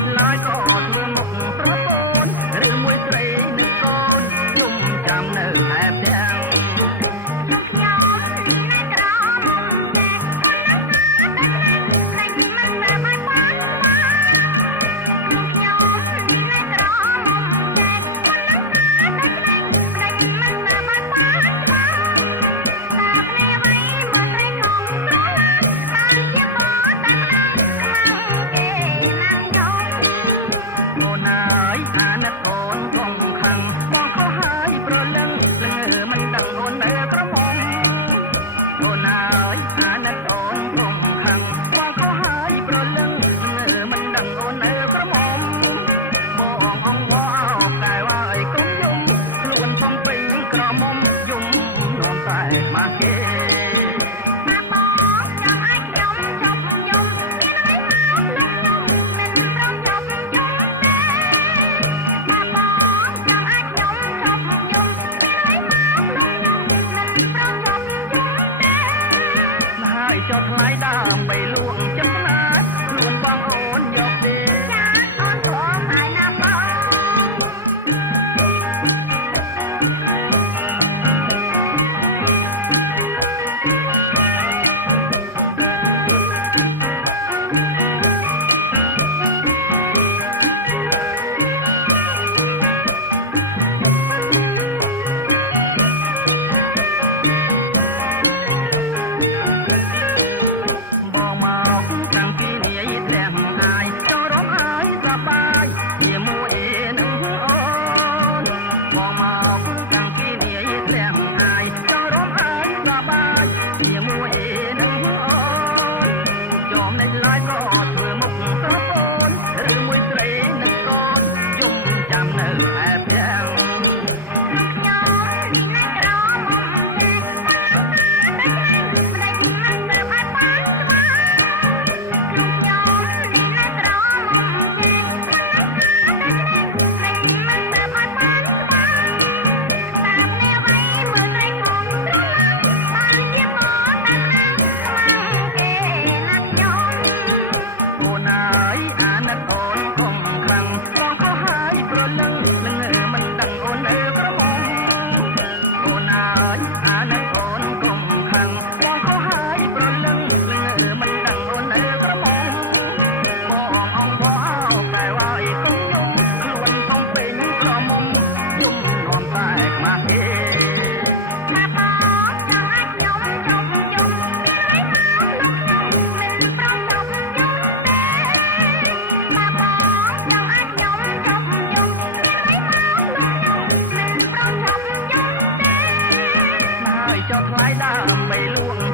ចឡើយក៏ធ្វើមុខស្រពោនឬមួយស្រីនឹកកូនយំចាំនៅឯផ្ទះអាណិតអូនកុំខឹងបងខុសហើយប្រលឹងលងើមិនដឹងអូននៅក្រមុំអូនហើយអាណិតអូនកុំខឹងបងខុសហើយប្រលឹងលងើមិនដឹងអូននៅក្រមុំបងអងវ៉ោតែว่าអីកុំយំខ្លួនបំពេញក្រមុំយំនាំតែមកគេចុះថ្លៃដើម្បីលួងចិត្តណាខ្លួនបងអូនយកទេចាអូនព្រមហើយណាបងតាំងពីនាយធ្លាក់អាយចូលរំអាយសប្បាយជាមួយនឹងអូនបងមកតាំងពីនាយធ្លាក់អាយចូលរំអាយសប្បាយជាមួយនឹងអូនយំនេះឡើយក៏ធ្វើមុខស្រពោនឬមួយស្រីនឹងកូនយំចាំនៅឯផ្ទះអាណិតអូនកុំខឹងបងខុសហើយប្រលឹងលងើមិនដឹងអូននៅក្រមុំអូនហើយអាណិតអូនកុំខឹងបងខុសហើយប្រលឹងលងើមិនដឹងអូននៅក្រមុំបងអងវ៉ោតែว่าអីកុំយំខ្លួនកំពេញក្រមុំយំនាំតែខ្មាស់គេចុះថ្លៃដើម្បីលួង